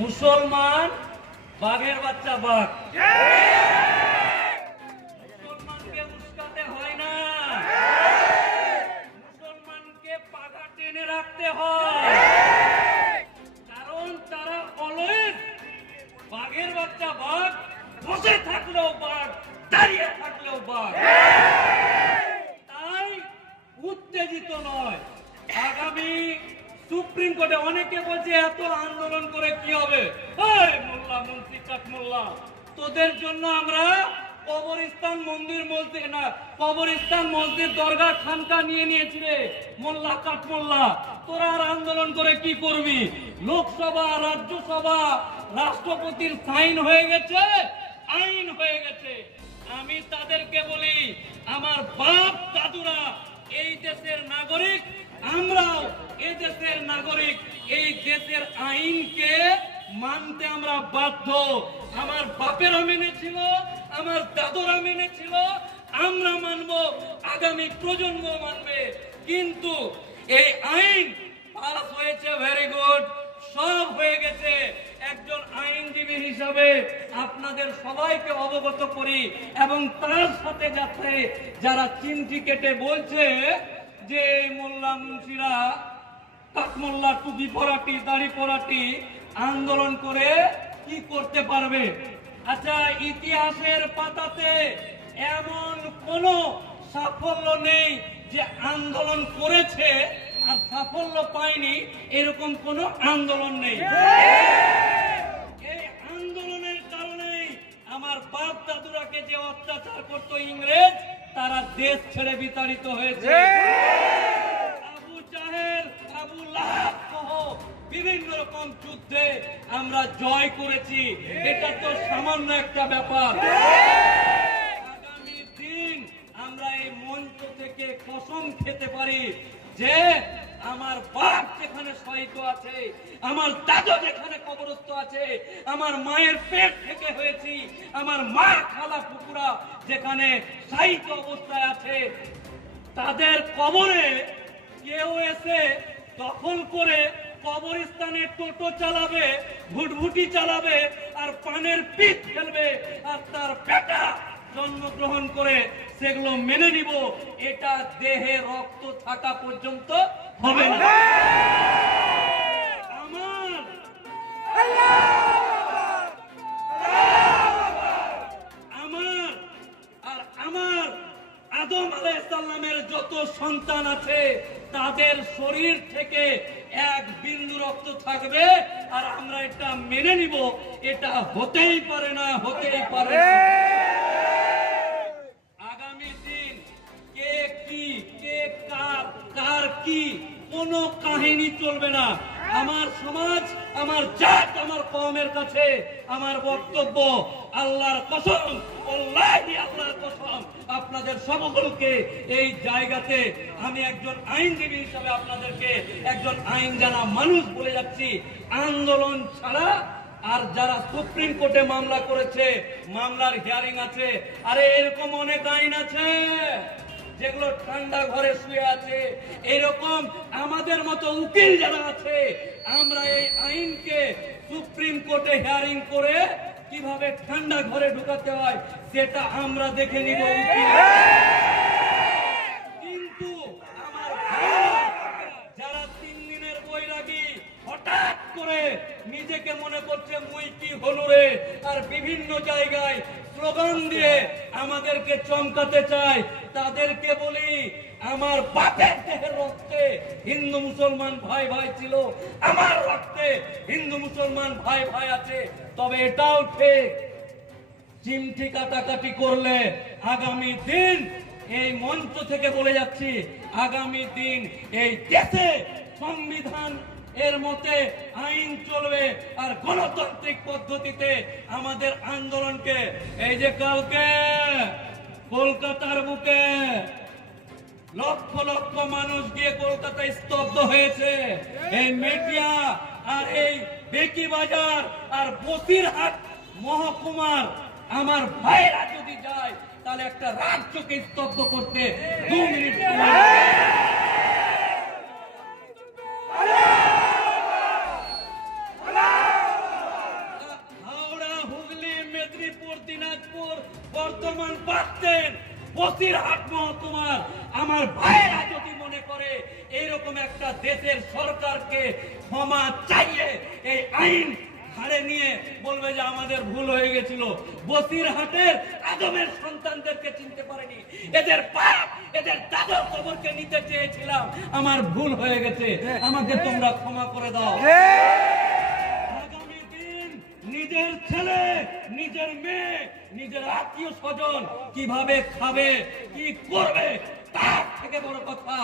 মুসলমান বাঘের বাচ্চা বাঘ, মুসলমানকে উস্কাতে হয় না, মুসলমানকে পাগা টেনে রাখতে হয়, কারণ তারা অলওয়েজ বাঘের বাচ্চা বাঘ, বসে থাকলেও বাঘ, দাঁড়িয়ে থাকলেও বাঘ, তাই উত্তেজিত নয়। আগামী সুপ্রিম কোর্টে অনেকে বলছে এত আন্দোলন করে কি হবে, মোল্লা মন্ত্রী কাঠমোল্লা, তোদের জন্য আমরা কবরস্থান মন্দির মসজিদ না, কবরস্থান মসজিদ দরগা খানকা নিয়ে নিয়েছি রে মোল্লা কাঠমোল্লা, তোরা আর আন্দোলন করে কি করবি? লোকসভা, রাজ্যসভা, রাষ্ট্রপতির সাইন হয়ে গেছে, আইন হয়ে গেছে। আমি তাদেরকে বলি, আমার বাপ দাদুরা এই দেশের নাগরিক, আমরাও এই দেশের নাগরিক, এই দেশের আইনকে মানতে আমরা বাধ্য। আমার বাপেরা মেনেছিল, আমার দাদুরা মেনেছিল, আমরা মানব, আগামী প্রজন্ম মানবে। কিন্তু এই আইন পাস হয়েছে, ভেরি গুড, সব হয়ে গেছে। একজন আইনজীবী হিসাবে আপনাদের সবাইকে অবগত করি, এবং তার সাথে যাচ্ছে যারা চিমটি কেটে বলছে যে মোল্লা মুন্সিরা কাঠমোল্লা টুপি পরাটি দাড়ি পরাটি আন্দোলন করে কি করতে পারবে। আচ্ছা, ইতিহাসের পাতাতে এমন কোন সাফল্য নেই যে আন্দোলন করেছে আর সাফল্য পায়নি, এরকম কোন আন্দোলন নেই। এই আন্দোলনের কারণেই আমার বাপ দাদুরাকে যে অত্যাচার করত ইংরেজ, তারা দেশ ছেড়ে বিতাড়িত হয়েছে। আবু জাহেল, আবু লাহাব সহ বিভিন্ন রকম যুদ্ধে আমরা জয় করেছি, এটা তো সামান্য একটা ব্যাপার। আগামী দিন আমরা এই মঞ্চ থেকে কসম খেতে পারি যে আমার বাপ যেখানে শহীদ আছে, আমার দাদু যেখানে কবরস্থ আছে, আমার মায়ের পেট থেকে হয়েছি, আমার মা খালা ফুকুরা যেখানে শহীদ অবস্থায় আছে, তাদের কবরে কেউ এসে দখল করে কবরস্থানে টোটো চালাবে, ভুটভুটি চালাবে, আর পানের পিঠ ফেলবে, আর তার বেটা জন্মগ্রহণ করে সেগুলো মেনে নিব, এটা দেহে রক্ত থাকা পর্যন্ত হবে না। আমার আদম আলাইহিস সালামের যত সন্তান আছে, তাদের শরীর থেকে এক বিন্দু রক্ত থাকবে, আর আমরা এটা মেনে নিব, এটা হতেই পারে না, হতেই পারে না। আগামী দিন কে কি, কে কার কি, কোনো কাহিনী চলবে না। আমার সমাজ, আমার জাত, আমার কওমের কাছে আমার বক্তব্য, আল্লাহর কসম, আল্লাহি আল্লাহর কসম, আপনাদের সকলকে এই জায়গাতে আমি একজন আইনজীবী হিসাবে আপনাদেরকে একজন আইন জানা মানুষ বলে যাচ্ছি, আন্দোলন ছাড়া আর যারা সুপ্রিম কোর্টে মামলা করেছে, মামলার হিয়ারিং আছে, আরে এরকম অনেক আইন আছে যেগুলো ঠান্ডা ঘরে শুয়ে আছে, এরকম আমাদের মতো উকিল যারা আছে, আমরা এই আইনকে সুপ্রিম কোর্টে হিয়ারিং করে কিভাবে ঠান্ডা ঘরে ঢুকাতে হয় সেটা আমরা দেখে নিব। কিন্তু আমার যারা 3 দিনের বৈরাগী হঠাৎ করে নিজেকে মনে করছে মুই কি হলো রে, আর বিভিন্ন জায়গায় স্লোগান দিয়ে আমাদেরকে চমকাতে চায়, তাদেরকে বলি, আমার বাপের দেহের রক্তে হিন্দু মুসলমান ভাই ভাই ছিল, আমার রক্তে হিন্দু মুসলমান ভাই ভাই আছে। তবে এটাও ঠিক, চিমটি কাটাকাটি করলে আগামী দিন, এই মঞ্চ থেকে বলে যাচ্ছি, আগামী দিন এই দেশে সংবিধান এর মতে আইন চলবে, আর গণতান্ত্রিক পদ্ধতিতে আমাদের আন্দোলনকে, এই যে কালকে কলকাতার বুকে লক্ষ লক্ষ মানুষ গিয়ে কলকাতায় স্তব্ধ হয়েছে, এই মেটিয়া আর এই বেকি বাজার আর বসিরহাট মহকুমার আমার ভাইরা যদি যায়, তাহলে একটা রাজ্যকে স্তব্ধ করতে 2 মিনিট দিনাজপুর বর্তমান পাচ্ছেন বসিরহাট মহকুমার আমার ভাইয়েরা যদি মনে করে এইরকম একটা দেশের সরকারকে ক্ষমা চাইয়ে এই আইন ঘাড়ে নিয়ে বলবে যে আমাদের ভুল হয়ে গেছিল, বসিরহাটের আদমের সন্তানদেরকে চিনতে পারেনি, এদের বাপ এদের দাদার কবরকে নিতে চেয়েছিলাম, আমার ভুল হয়ে গেছে, আমাকে তোমরা ক্ষমা করে দাও। আগামী দিন নিজের ছেলে, নিজের মেয়ে, নিজের আত্মীয় স্বজন কিভাবে খাবে, কি করবে, তার থেকে বড় কথা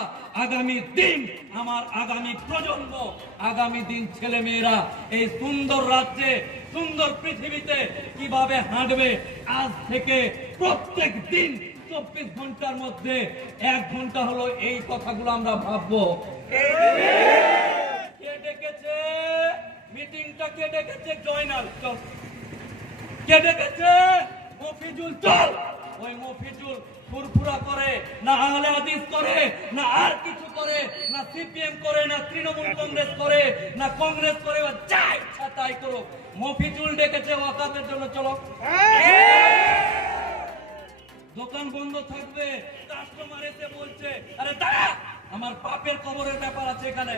আগামী দিন আমার আগামী প্রজন্ম, আগামী দিন ছেলে মেয়েরা এই সুন্দর রাজ্যে, সুন্দর পৃথিবীতে কিভাবে হাঁটবে। আজ থেকে প্রত্যেক দিন 24 ঘন্টার মধ্যে 1 ঘন্টা হলো এই কথাগুলো আমরা ভাববো। কে ডেকেছে মিটিংটা? কে ডেকেছে? জয়নাল চল। কে ডেকেছে? মফিজুল চল। ওই মফিজুল ফুরফুরা করে না, আহলে হাদিস করে না, আর কিছু করে না, সিপিএম করে না, তৃণমূল কংগ্রেস করে না, কংগ্রেস করে, যা ইচ্ছা তাই করো। মফিজুল ডেকেছে ওয়াকাফের জন্য, চলো। দোকান বন্ধ থাকবে, কাস্টমার এসে বলছে আরে দাঁড়া, আমার বাপের কবরের ব্যাপার আছে এখানে।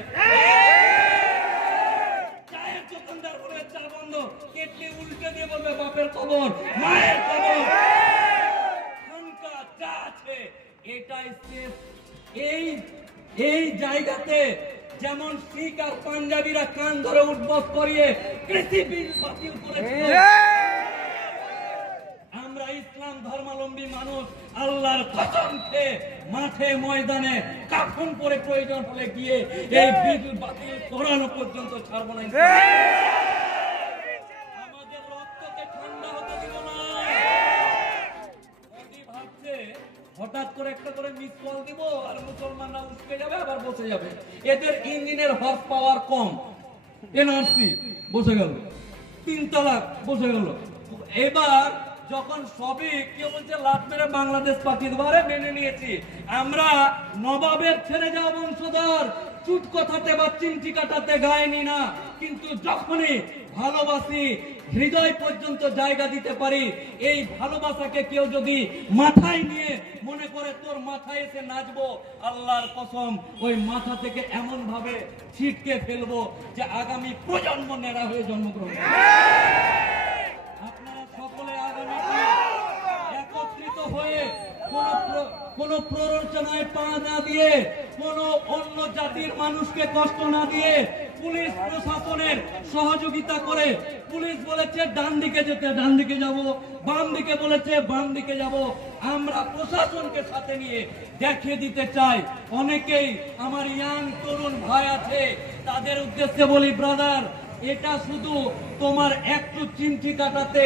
চায়ের দোকানদার বলে চা বন্ধ, কেটলি উল্টে দিয়ে বলবে বাপের কবর, মায়ের কবর, যা আছে এটাই শেষ। এই জায়গাতে যেমন শিখ আর পাঞ্জাবিরা কান ধরে উঠবস করিয়ে কৃষি বিল বাতিল করেছিল, আমরা ইসলাম ধর্মাবলম্বী মানুষ আল্লাহর কসম খেয়ে মাঠে ময়দানে কাফন পরে প্রয়োজন হলে গিয়ে এই বিল বাতিল করানো পর্যন্ত ছাড়বো না। আমাদের রক্তকে ঠান্ডা হতে দিব না। হঠাৎ করে একটা করে মিস কল দিব আর মুসলমানরা উঠে যাবে, আবার বসে যাবে। এদের ইঞ্জিনের হর্স পাওয়ার কম, এনআরসি বসে গেল, 3 তালাক বসে গেল। এবার যখন সবই কেউ বলছে লাট মেরে বাংলাদেশ পাঠিয়ে দেবো, আরে মেনে নিয়েছি, আমরা নবাবের ছেড়ে যাওয়া বংশধর, চুট কথাতে বা চিমটি কাটাতে গায়নি না, কিন্তু যখনই ভালোবাসি হৃদয় পর্যন্ত জায়গা দিতে পারি, এই ভালোবাসাকে কেউ যদি মাথায় নিয়ে মনে করে তোর মাথায় এসে নাচবো, আল্লাহর কসম ওই মাথা থেকে এমন ভাবে ছিটকে ফেলবো যে আগামী প্রজন্ম নেড়া হয়ে জন্মগ্রহণ করবে। আপনারা সকলে আগামী একত্রিত হয়ে কোন প্ররোচনায় পা না দিয়ে, কোন অন্য জাতির মানুষকে কষ্ট না দিয়ে, পুলিশ প্রশাসনের সহযোগিতা করে, পুলিশ বলেছে ডান দিকে যেতে ডান দিকে যাব, বাম দিকে বলেছে বাম দিকে যাব, আমরা প্রশাসনকে সাথে নিয়ে দেখিয়ে দিতে চাই। অনেকেই আমার ইয়াং তরুণ ভাই আছে, তাদের উদ্দেশ্যে বলি ব্রাদার, এটা শুধু তোমার একটু চিমটি কাটাতে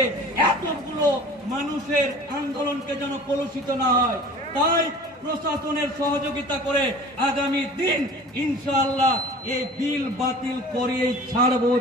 এতগুলো মানুষের আন্দোলনকে যেন কলুষিত না হয়, তাই প্রশাসনের সহযোগিতা করে আগামী দিন ইনশাআল্লাহ এই বিল বাতিল করিয়ে ছাড়বো।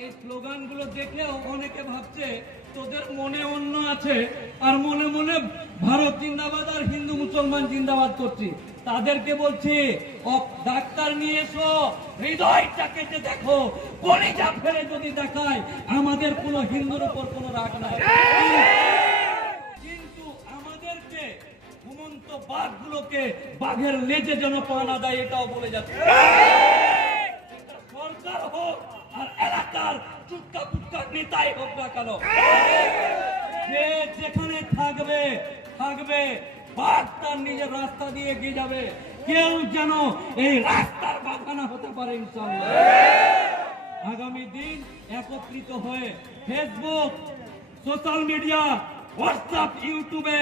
এই স্লোগান গুলো দেখে অনেকে ভাবছে তোদের মনে অন্য আছে আর মনে মনে ভারত জিন্দাবাদ আর হিন্দু মুসলমান জিন্দাবাদ করছি। তাদেরকে বলছি ডাক্তার নিয়ে এসো, হৃদয়টাকে যে দেখো, কলিজা ফেলে যদি দেখায় আমাদের কোনো হিন্দুর উপর কোনো রাগ নাই, কিন্তু আমাদেরকে ঘুমন্ত বাঘগুলোকে বাঘের লেজে যেন পা না দেয় এটাও বলে যাচ্ছে। সরকার হোক আর এলাকার চুটকা পুটকা নেতাই হোক না কেন, যে যেখানে থাকবে বাঘ তার নিজের রাস্তা দিয়ে এগিয়ে যাবে, কেউ যেন এই রাস্তার বাগানা হতে পারে ইনশাআল্লাহ। আগামী দিন একত্রিত হয়ে ফেসবুক, সোশ্যাল মিডিয়া, হোয়াটসঅ্যাপ, ইউটিউবে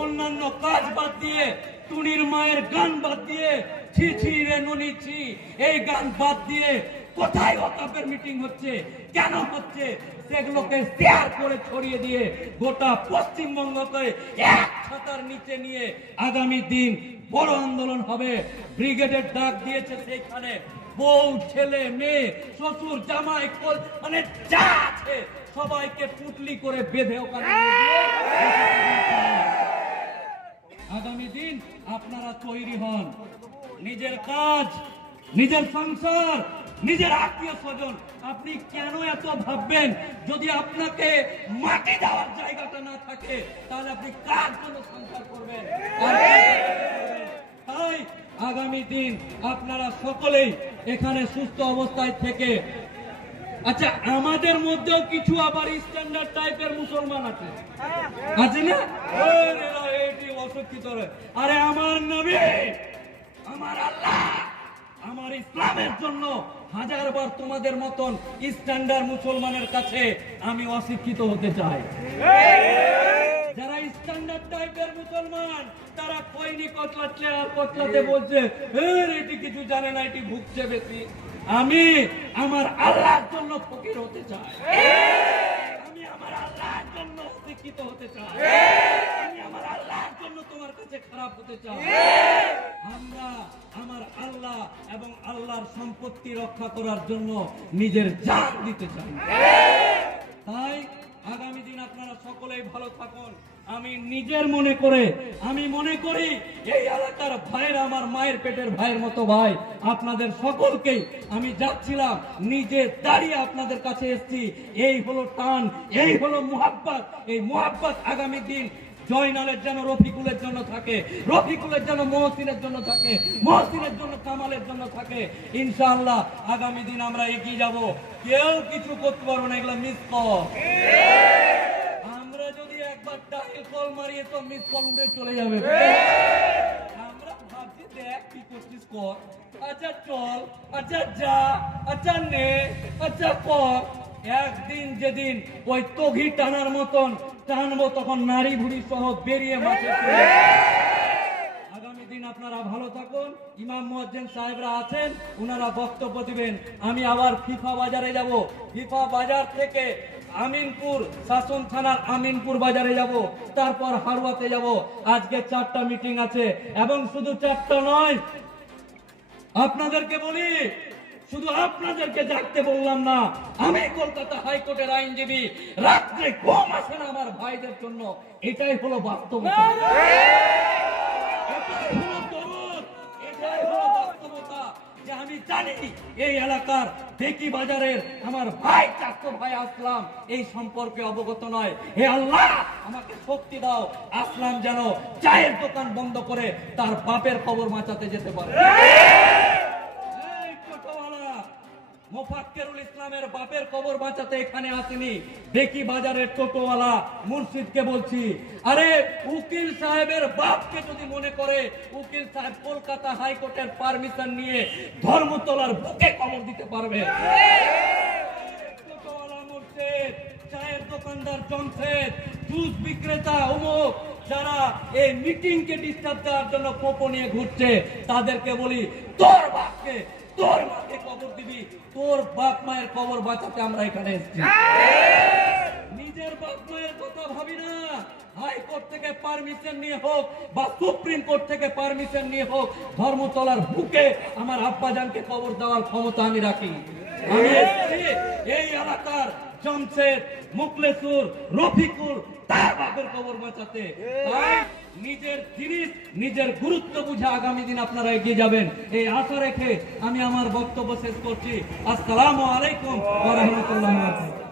অন্যান্য কাজ বাদ দিয়ে, টুনির মায়ের গান বাদ দিয়ে, ছি ছি রে নুনি ছি এই গান বাদ দিয়ে কোথায় ওয়াকফের মিটিং হচ্ছে, কেন হচ্ছে, সেগুলোকে শেয়ার করে ছড়িয়ে দিয়ে গোটা পশ্চিমবঙ্গকে এক ছাতার নিচে নিয়ে আগামী দিন বড় আন্দোলন হবে। ব্রিগেডের ডাক দিয়েছে, সেইখানে বউ, ছেলে, মেয়ে, শ্বশুর, জামাই, মানে যা আছে সবাইকে পুটলি করে বেঁধে ওখানে নিয়ে দিয়ে আগামী দিন আপনারা তৈরি হন। নিজের কাজ, নিজের সংসার, নিজের আত্মীয় স্বজন, আপনি কেন এত ভাববেন? যদি আপনাকে মাটি দেওয়ার জায়গাটা না থাকে তাহলে আপনি কার জন্য সংসার করবেন? তাই আগামী দিন আপনারা সকলেই এখানে সুস্থ অবস্থায় থেকে, আচ্ছা আমাদের মধ্যেও কিছু আবার স্ট্যান্ডার্ড টাইপের মুসলমান আছে না? এটি অশিক্ষিত। আরে আমার নবী, আমার আল্লাহ, আমার ইসলামের জন্য হাজারবার তোমাদের মতন স্ট্যান্ডার্ড মুসলমানের কাছে আমি অশিক্ষিত হতে চাই। যারা স্ট্যান্ডার্ড টাইপের মুসলমান তারা কইনি কতলাতে আর কতলাতে বলছে এটি কিছু জানে না, এটি ভুগছে বেশি। আমি আমার আল্লাহর জন্য ফকির হতে চাই, আমি আমার আল্লাহর জন্য শিক্ষিত হতে চাই, আমি আমার আল্লাহর জন্য তোমার কাছে খারাপ হতে চাই। আমরা আমার আল্লাহ এবং আল্লাহর সম্পত্তি রক্ষা করার জন্য নিজের জান দিতে চাই। তাই আগামী দিন আপনারা সকলেই ভালো থাকুন। আমি নিজের মনে করে আমি মনে করি এই এলাকার ভাইরা আমার মায়ের পেটের ভাইয়ের মতো ভাই। আপনাদের সকলকেই আমি যাচ্ছিলাম, নিজে দাঁড়িয়ে আপনাদের কাছে এসেছি। এই হলো টান, এই হলো মুহাব্বত। এই মুহাব্বত আগামী দিন জয়নালের যেন রফিকুলের জন্য থাকে, রফিকুলের জন্য মহসিনের জন্য থাকে, মহসিনের জন্য কামালের জন্য থাকে। ইনশাআল্লাহ আগামী দিন আমরা এগিয়ে যাব। কেউ কিছু করতে পারবো না, এগুলো মিস কল। আমরা যদি একবার ডায়াল কল মারিয়ে তো মিস কল উঠে চলে যাবে। আমরা ভাবছি দেখ কি করছিস কর, আচ্ছা চল, আচ্ছা যা, আচ্ছা নে, আচ্ছা কর। একদিন যেদিন ওই তঘি টানার মতন টানবো তখন নারী ভুড়ি সহ বেরিয়ে মাঠে। আগামী দিন আপনারা ভালো থাকুন। ইমাম মুয়াজ্জিন সাহেবরা আছেন, ওনারা বক্তব্য দিবেন। আমি আবার ফিফা বাজারে যাব, ফিফা বাজার থেকে আমিনপুর শাসন থানার আমিনপুর বাজারে যাব, তারপর হারুয়াতে যাব। আজকে 4টা মিটিং আছে এবং শুধু 4টা নয়, আপনাদেরকে বলি, শুধু আপনাদেরকে জাগতে বললাম না, আমি কলকাতা হাইকোর্টের আইনজীবী, রাত্রে ঘুম আসে না আমার ভাইদের জন্য। এটাই হলো বাস্তবতা, এটাই হলো দরদ, এটাই হলো বাস্তবতা। যে আমি জানি এই এলাকার দেখি বাজারের আমার ভাই চাকর ভাই আসলাম এই সম্পর্কে অবগত নয়। হে আল্লাহ আমাকে শক্তি দাও, আসলাম যেন চায়ের দোকান বন্ধ করে তার বাপের খবর বাঁচাতে যেতে পারে। মোফাক্কেরুল ইসলামের বাপের কবর বাঁচাতে এখানে আসেনি। দেখি বাজারের টোটোওয়ালা মুর্শিদকে বলছি, আরে উকিল সাহেবের বাপকে যদি মনে করে, উকিল সাহেব কলকাতা হাইকোর্টের পারমিশন নিয়ে ধর্মতলার বুকে কবর দিতে পারবে। টোটোওয়ালা মুর্শিদ, চায়ের দোকানদার জমশেদ, জুস বিক্রেতা অমুক, যারা এই মিটিংকে ডিস্টার্ব দেওয়ার জন্য পোপো নিয়ে ঘুরছে, তাদেরকে বলি তোর বাপকে, তোর মাকে কবর দিবি, তোর বাপ মায়ের কবর বাঁচাতে আমরা এখানে এসেছি। নিজের বাপ মায়ের কথা ভাবি না। হাইকোর্ট থেকে পারমিশন নিয়ে হোক বা সুপ্রিম কোর্ট থেকে পারমিশন নিয়ে হোক, ধর্মতলার বুকে আমার আব্বাজানকে কবর দেওয়ার ক্ষমতা আমি রাখি। আমি এসেছি এই এলাকার জমশেদ, মুখলেসুর, রফিকুল তার বাপের কবর বাঁচাতে। তাই নিজের জিনিস নিজের গুরুত্ব বুঝে আগামী দিন আপনারা এগিয়ে যাবেন, এই আশা রেখে আমি আমার বক্তব্য শেষ করছি। আসসালামু আলাইকুম ওয়া রাহমাতুল্লাহি ওয়া বারাকাতুহু।